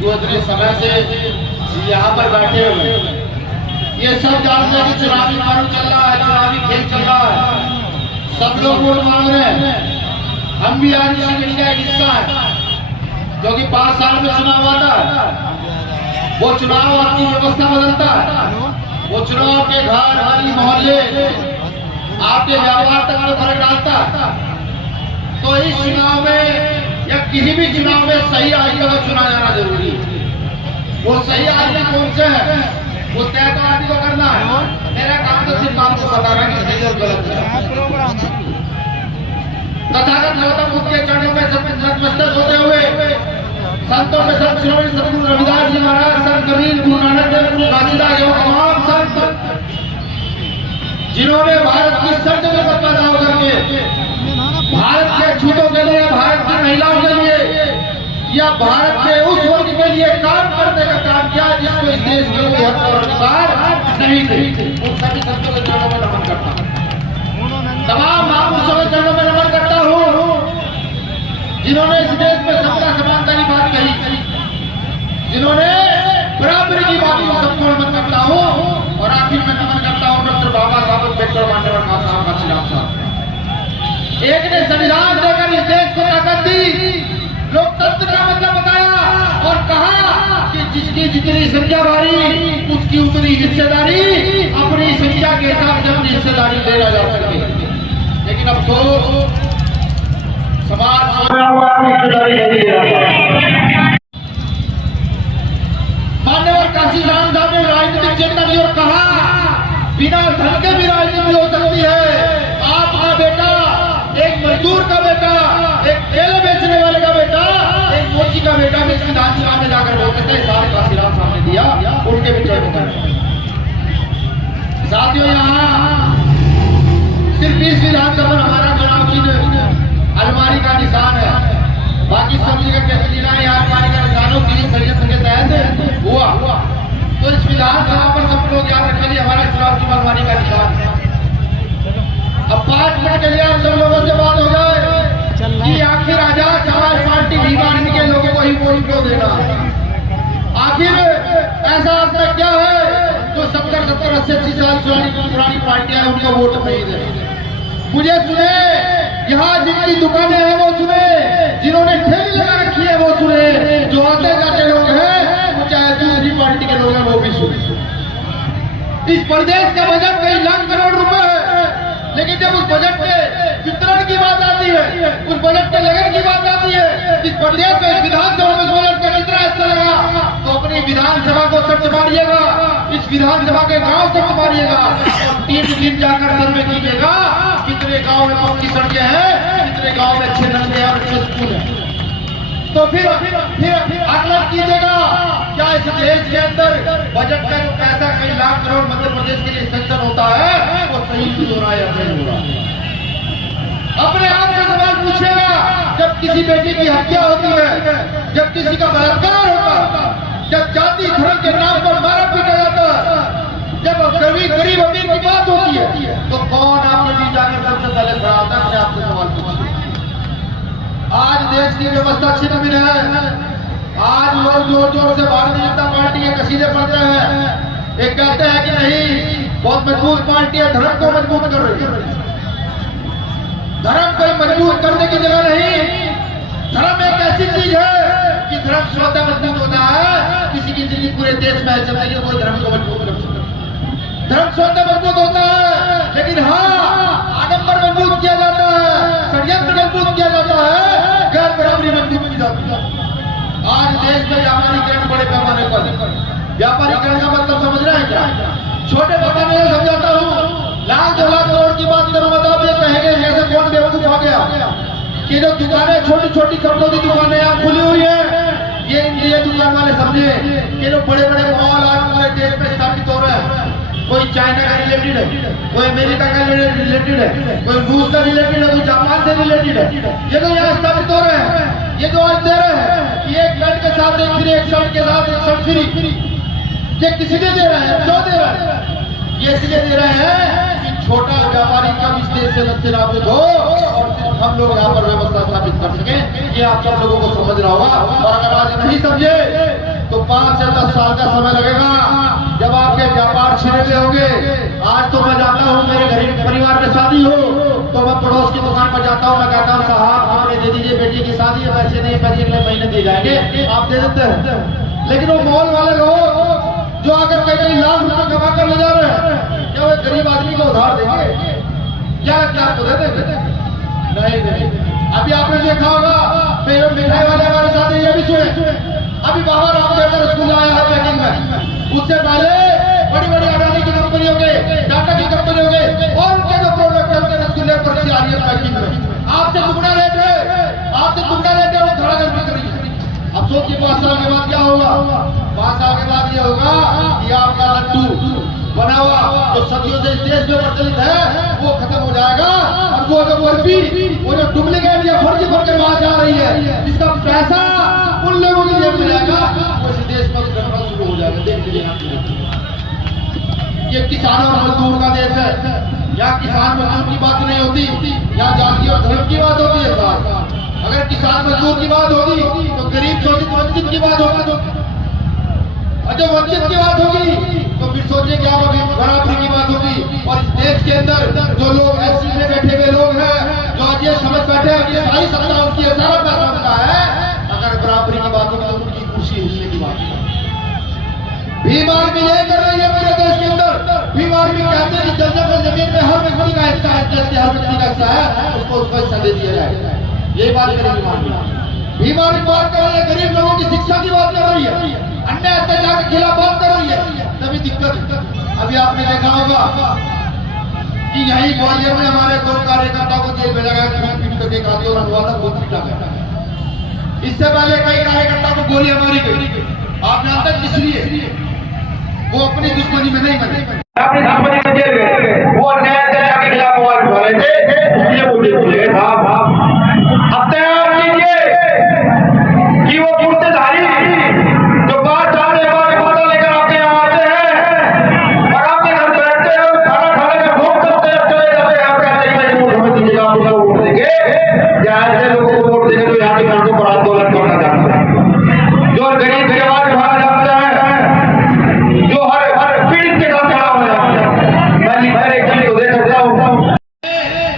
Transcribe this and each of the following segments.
जो इतने समय से यहाँ पर बैठे हुए, ये सब जानते हैं कि चुनावी पर्व चल रहा है, चुनावी खेल चल रहा है, सब लोग वोट मांग रहे हैं। हम भी आज इसी खेल का एक हिस्सा है, क्योंकि 5 साल में चुनाव आता है। वो चुनाव आपकी व्यवस्था बदलता है, वो चुनाव आपके घर, गली, मोहल्ले, आपके व्यापार तक में फर्क डालता है। तो इस चुनाव में या किसी भी चुनाव में सही आदमी को चुना जाना जरूरी है। वो सही आदमी कौन से है, वो तय तो आदमी को करना है। मेरा काम तो सिर्फ आपको बताना कि सही और गलत है। तथागत गौतम बुद्ध के चरणों में नतमस्तक होते हुए संतों में संत श्री सतगुरु रविदास जी महाराज, संत कबीर, गुरु नानक देव, गुरु घासीदास एवं तमाम संत जिन्होंने भारत की सर्जन में पैदा होकर के भारत के छूतों के लिए, भारत की महिलाओं के लिए या भारत के उस वर्ग के लिए काम करने का काम किया जिसको इस देश के लिए हक और अधिकार नहीं थे, उन सभी संतों के चरणों में नमन करता हूँ। तमाम महापुरुषों के चरणों में नमन करता हूँ जिन्होंने इस देश में सबका समानता की बात कही, जिन्होंने बराबरी की बात को सबको नमन करता हूँ। और आखिर में नमन करता हूँ डॉक्टर बाबा साहब अम्बेडकर मांडवकर साहब का खिलाफ साहब। एक ने संविधान देकर इस देश को ताकत दी, लोकतंत्र का मतलब बताया और कहा कि जिसकी जितनी संख्या भारी उसकी उतनी हिस्सेदारी, अपनी संख्या के हिसाब से अपनी हिस्सेदारी देना जा सके। लेकिन अफसोस समाज हिस्सेदारी नहीं दे रहा। मान्यवर काशी राम साहब ने राजनीतिक चेतना दी और कहा बिना धन के भी राजनीति हो सकती है। आपका बेटा, एक मजदूर का बेटा, एक तेल बेचने वाले का बेटा, एक मोची का बेटा भी विधानसभा में जाकर बोल सकते हैं। सारे काशीराम साहब ने दिया, उनके भी जय बताए। साथियों, यहाँ सिर्फ इस विधानसभा में हमारा चुनाव चिन्ह अलमारी का निशान है, बाकी सब जगह के जिला यहाँ अलमारी का निशानों की षड्यंत्र के तहत हुआ। तो इस विधानसभा पर सब लोग याद रखेंगे, हमारा चुनाव चिन्ह अलमारी का निशान है। अब 5 मिनट के लिए आप सब लोगों से बात हो जाए कि आखिर आजाद समाज पार्टी भीम के लोगों को ही वोट क्यों देना, आखिर ऐसा आपका क्या है जो 70, 80 साल पुरानी पार्टियां हैं उनको वोट नहीं दे। मुझे सुने, यहाँ जिनकी दुकानें हैं वो सुने, जिन्होंने ठेली लगा रखी है वो सुने, जो आते जाते लोग हैं वो चाहे दूसरी पार्टी के लोग हैं वो भी सुने। इस प्रदेश का बजट कई लाख करोड़ रुपए है, लेकिन जब उस बजट के वितरण की बात आती है, उस बजट के लगन की बात आती है, इस प्रदेश में इस विधानसभा में बजट का कितना हिस्सा लगा तो अपनी विधानसभा को सर्च मारिएगा, इस विधानसभा के गांव सर्च मारिएगा और 3 दिन जाकर सर्वे कीजिएगा कितने गांव में पक्की सड़कें हैं, कितने गांव में अच्छे नलके और अच्छे स्कूल हैं। तो फिर आकलन कीजिएगा क्या इस देश के अंदर बजट का जो पैसा कई लाख करोड़ मध्य प्रदेश के लिए सेंक्शन होता है वो सही यूज हो रहा है या नहीं हो रहा है। अपने आप से सवाल पूछिएगा, जब किसी बेटी की हत्या होती है, जब किसी का बलात्कार होता है, जब जाति धर्म के नाम पर मारा पीटा जाता है, जब गरीब अमीर की बात होती है, तो कौन आपके बीच जाकर सबसे पहले खड़ा होता है? अपने आप से सवाल पूछिए। आज देश की व्यवस्था छिन्न भिन्न है, आज लोग जोर जोर से भारतीय जनता पार्टी के कसीदे पढ़ रहे हैं। एक कहते हैं कि नहीं बहुत मजबूत पार्टी है, धर्म को मजबूत कर रही है। धर्म कोई मजबूत करने की जगह नहीं, धर्म एक ऐसी चीज है कि धर्म स्वतः मजबूत होता है। किसी की जिंदगी पूरे देश में ऐसा नहीं कोई धर्म को मजबूत कर सकता, धर्म स्वतः मजबूत होता है। लेकिन हाँ, आडंबर मजबूत किया जाता है, षड्यंत्र मजबूत किया जाता है, गैर बराबरी मजबूत की जाती है। आज देश में व्यापारीकरण बड़े पैमाने पर, व्यापारीकरण का मतलब समझ रहे हैं क्या? छोटे पैमाने में समझाता हूँ, लाख 2 लाख करोड़ की बात करूंगा तो आप ये कहेंगे जैसे कौन बेवकूफ हो गया कि जो दुकानें छोटी छोटी कपड़ों की दुकानें यहाँ खुली हुई है, ये दुकान वाले समझे कि जो बड़े बड़े मॉल आज पूरे देश में स्थापित हो रहे हैं, कोई चाइना का रिलेटेड है, कोई अमेरिका का रिलेटेड है, कोई रूस का रिलेटेड है, कोई जापान से रिलेटेड है, ये तो यहाँ स्थापित हो रहे हैं। ये जो आज दे रहे हैं कि एक शर्ट के साथ एक फ्री, एक शर्ट के साथ एक शर्ट फ्री, ये किसी ने दे रहे हैं? क्यों दे रहे हैं? ये इसलिए दे रहे हैं कि छोटा व्यापारी कब इस देश से नष्ट नाबूद हो और सिर्फ हम लोग यहाँ पर व्यवस्था स्थापित कर सके। ये आप सब लोगों को समझना होगा, और अगर आज नहीं समझे 5 से 10 साल का समय लगेगा जब आपके व्यापार छिड़े होंगे। आज तो मैं जाता हूँ, मेरे गरीब परिवार में शादी हो तो मैं पड़ोस की दुकान पर जाता हूँ, मैं कहता हूँ साहब हमने दे दीजिए, बेटी की शादी है, पैसे नहीं, पैसे अगले महीने दिए जाएंगे, आप दे देते हैं। लेकिन वो मॉल वाले लोग जो आकर कई लाख रुपए कमा कर ले जा रहे हैं, क्या वो गरीब आदमी को उधार देंगे? क्या क्या आपको दे देंगे? नहीं। अभी आपने देखा होगा मिठाई वाले हमारे साथ ये भी सुने, अभी बाबा रामदेव का रसगुल्ला आया है पैकिंग में, उससे पहले बड़ी बड़ी अडानी की कंपनियों के, टाटा की कंपनियों के और उनके जो प्रोडक्ट है उनके रसगुल्ले पर आ रही है पैकिंग में। आपसे दुगना रेट है, आपसे दुगना रेट है, वो खड़ा कर बिक रही है। अब सोचिए 5 साल के बाद क्या होगा? 5 साल के बाद ये होगा कि आपका लड्डू बना हुआ जो सदियों से इस देश में प्रचलित है वो खत्म हो जाएगा, और वो जो बर्फी, वो जो डुप्लीकेट या फर्जी बनकर वहां से आ रही है, जिसका पैसा उन लोगों के लिए मिलेगा, वो इस देश में घटना शुरू हो जाएगा। देख लीजिए, ये किसान और मजदूर का देश है। यहाँ किसान मजदूर की बात नहीं होती, यहाँ जाति और धर्म की बात होती है साहब। अगर किसान मजदूर की बात होगी तो गरीब शोषित वंचित की बात होगी, और जब वंचित की बात होगी तो फिर सोचिए क्या होगी, बराबरी की बात होगी। और इस देश के अंदर जो लोग एससी में बैठे हुए लोग हैं, जो आज ये समझ बैठे हैं कि सारी सत्ता उनकी है, सारा पैसा उनका है, अगर बराबरी की बात होगी तो उनकी खुशी हिलने की बात है। भीम आर्मी यही कर रही है पूरे देश के अंदर। भीम आर्मी कहते हैं कि जल जमीन में हर व्यक्ति का हिस्सा है, देश के हर व्यक्ति का हिस्सा है, उसको हिस्सा दे दिया जाए। यही बात करेगी भीम आर्मी। बात कर रही है गरीब लोगों की शिक्षा की बात कर रही है, अन्याय अत्याचार के खिलाफ बात कर रही है, तभी दिक्कत। अभी आपने देखा होगा कि यही ग्वालियर में हमारे 2 कार्यकर्ताओं को जेल भेजा गया, खून पीट करके कादियों रंगवा था, बहुत पीटा गया। इससे पहले कई कार्यकर्ताओं को गोलियां मारी गई। आप जानते हैं किस लिए? वो अपनी दुश्मनी में नहीं मरे, अपनी दुश्मनी में जेल गए, वो अन्याय अत्याचार के खिलाफ आवाज उठा रहे थे, इसलिए वो जेल गए। अब तैयार कीजिए कि वो पुर्तेधारी जो 5 साल के बाद खाता लेकर आपके यहाँ आते हैं और आपके घर बैठते हैं, खाना खाने का भोग करते हैं, चले जाते हैं, आप कहते हैं वोट हमें दीजिएगा, आप लोग वोट देंगे, या ऐसे लोगों को वोट देंगे तो यहाँ के घर को बड़ा आंदोलन करना चाहता है, जो गरीब की आवाज उठाना चाहता है, जो हर पीड़ित के साथ खड़ा हो जाता है। मैं लिखकर एक चीज को दे सकता हूँ,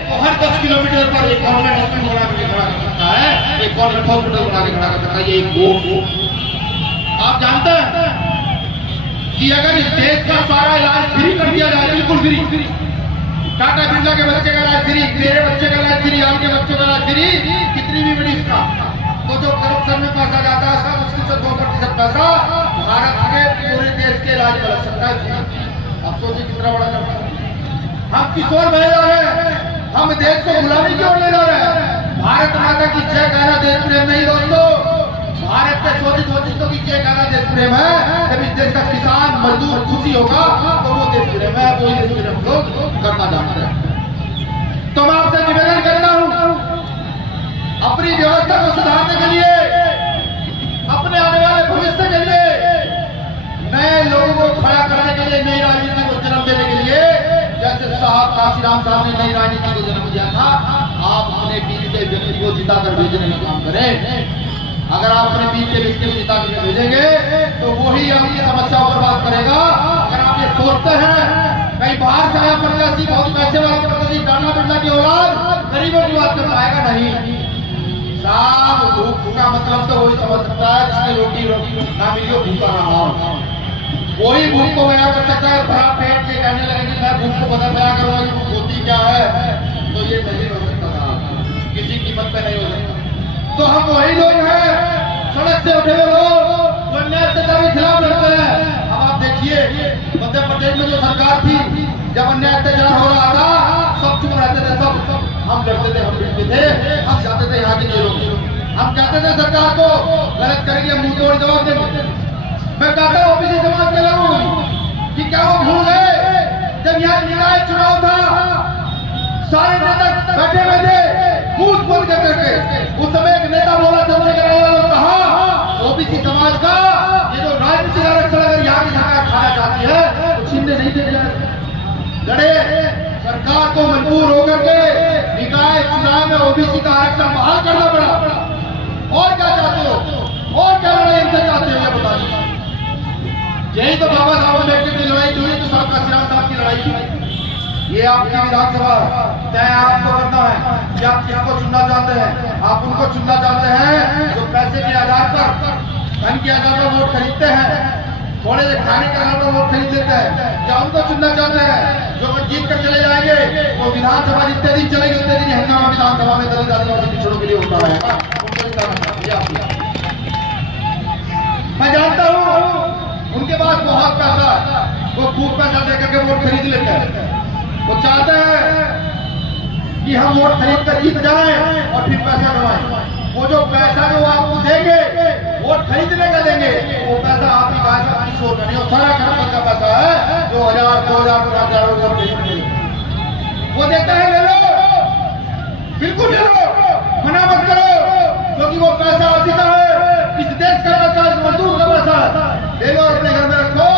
तो हर 10 किलोमीटर पर एक गवर्नमेंट हॉस्पिटल बना के खड़ा कर सकता है, एक गवर्नमेंट हॉस्पिटल बना के खड़ा कर सकता है, ये एक वोट। आप जानते हैं कि अगर इस देश का सारा इलाज फ्री कर दिया जाए, बिल्कुल फ्री, टाटा बिरला के बच्चे का इलाज फ्री, मेरे बच्चे का इलाज फ्री, आपके बच्चों का इलाज फ्री, कितनी भी बड़ी इसका, तो जो करप्शन में पैसा जाता है उसका मुश्किल से 2% पैसा भारत के पूरे देश के इलाज में लग सकता है। अब सोचिए कितना बड़ा करप्शन। हम किशोर भैया हैं, हम देश को गुलामी की ओर ले जा रहे हैं। भारत माता की जय कहना देश प्रेम नहीं दोस्तों, भारत के शोषित वंचितों की जय कहना देश प्रेम है। जब इस देश का किसान मजदूर खुशी होगा तो वो देश प्रेम है, वही देश प्रेम लोग करना चाहते हैं। तो मैं आपसे निवेदन करता हूं, अपनी व्यवस्था को सुधारने के लिए, अपने आने वाले भविष्य के लिए, नए लोगों को खड़ा करने के लिए, नई राजनीति को जन्म देने के लिए, जैसे साहब काशीराम साहब ने नई राजनीति को जन्म दिया था, आप अपने बीच के व्यक्ति को जिताकर भेजने का काम करें। अगर आप अपने बीच के व्यक्ति को जिता कर भेजेंगे तो वही आपकी समस्याओं पर बात करेगा। अगर आप ये सोचते हैं कहीं बाहर से आया प्रत्याशी, बहुत पैसे वाला प्रत्याशी, टाटा बिरला की औलाद गरीबों की बात कर पाएगा नहीं साहब। भूख का मतलब तो वही समझ सकता है जिसने रोटी ना मिली हो, भूखा ना हो, वही भूख को बयां कर सकता है। खराब पेट के कहने लगे कि मैं भूख को बयां करूंगा, होती क्या है, तो ये नहीं हो सकता साहब, किसी कीमत पे नहीं हो सकता। तो हम वही लोग हैं, सड़क से उठे हुए लोग, अन्याय अत्याचार के खिलाफ लड़ते हैं। अब आप देखिए मध्य प्रदेश में जो सरकार थी, जब अन्याय अत्याचार हो रहा था, सब चुप रहते थे, सब हम लड़ते थे, हम लड़ते थे, हम जाते थे यहाँ के जेलों में, हम कहते थे सरकार को गलत करेंगे, मुंह तोड़ जवाब देंगे। मैं कहता हूँ ओबीसी समाज के लोग कि क्या वो भूल गए जब यहाँ निकाय चुनाव था, सारे नेता बैठे हुए थे मुंह बंद करके, उस समय एक नेता बोला, चंद्रशेखर ने कहा ओबीसी समाज का ये जो राजनीतिक आरक्षण अगर यहाँ की सरकार खाना चाहती है तो छीनने नहीं दे जाए। लड़े, सरकार को मजबूर होकर के निकाय चुनाव में ओबीसी का आरक्षण बहाल करना पड़ा। और क्या चाहते हो, और क्या लड़ाई हमसे चाहते हो, ये बताइए। आएगी। ये आपकी विधानसभा तय आपको करना है कि आप किसको चुनना चाहते हैं। आप उनको चुनना चाहते हैं जो पैसे के आधार पर, धन के आधार पर वोट खरीदते हैं, थोड़े से खाने के आधार पर वोट खरीद लेते हैं, क्या उनको चुनना चाहते हैं जो जीत कर चले जाएंगे। वो विधानसभा जितने दिन चलेगी उतने दिन हंगामा विधानसभा में दलित आदिवासी पिछड़ों के लिए होता रहेगा। उनको जिताना चाहिए। मैं जानता हूँ उनके पास बहुत पैसा है, वो खूब पैसा देकर के वोट खरीद लेते हैं। वो चाहते हैं कि हम वोट खरीद कर जीत जाएं और फिर पैसा कमाएं। वो जो पैसा जो आपको देंगे वोट खरीदने का देंगे, वो पैसा आपकी भाषा की शोर नहीं, वो सारा खर्च का पैसा है जो 1000 2000 5000 वोट खरीदने वो देता है। ले लो, बिल्कुल ले लो, मना मत करो, क्योंकि वो पैसा अधिकार है, इस देश का पैसा, इस मजदूर का पैसा। ले लो, अपने घर में रखो,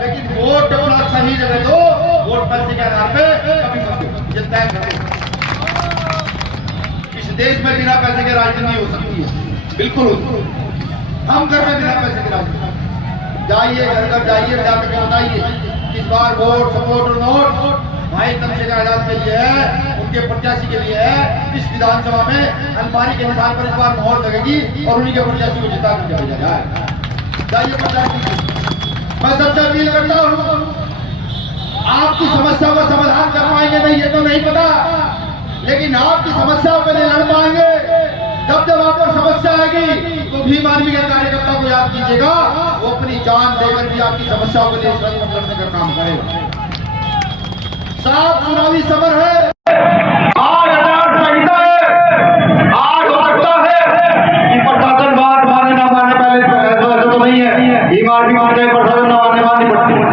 लेकिन वोट अपना सही जगह दो। वोट पैसे के आधार पे कभी ये तय करें। इस देश में बिना पैसे के राजनीति हो सकती है, बिल्कुल हम घर में बिना पैसे के राजनीति। जाइए घर घर जाइए, जाकर के बताइए इस बार वोट सपोर्ट और नोट भाई तमसे का आजाद के लिए है, उनके प्रत्याशी के लिए है। इस विधानसभा में अलमारी के निशान पर इस बार मोहर लगेगी और उन्हीं के प्रत्याशी को जिता कर दिया जाए। जाइए प्रत्याशी, मैं सबसे अपील करता हूँ, आपकी समस्या का समाधान कर पाएंगे नहीं ये तो नहीं पता, लेकिन आपकी समस्याओं के लिए लड़ पाएंगे। जब आप पर समस्या आएगी तो भीम आर्मी के कार्यकर्ता को याद कीजिएगा, वो अपनी जान देकर भी आपकी समस्याओं के लिए लड़ने का काम करेगा। साफ चुनावी समर है, आज आचार संहिता है, आज हो सकता है कि प्रशासन बात माने ना माने, पहले फैसला तो नहीं है, भीम आर्मी मान जाए प्रशासन ना माने माननी पड़ती है।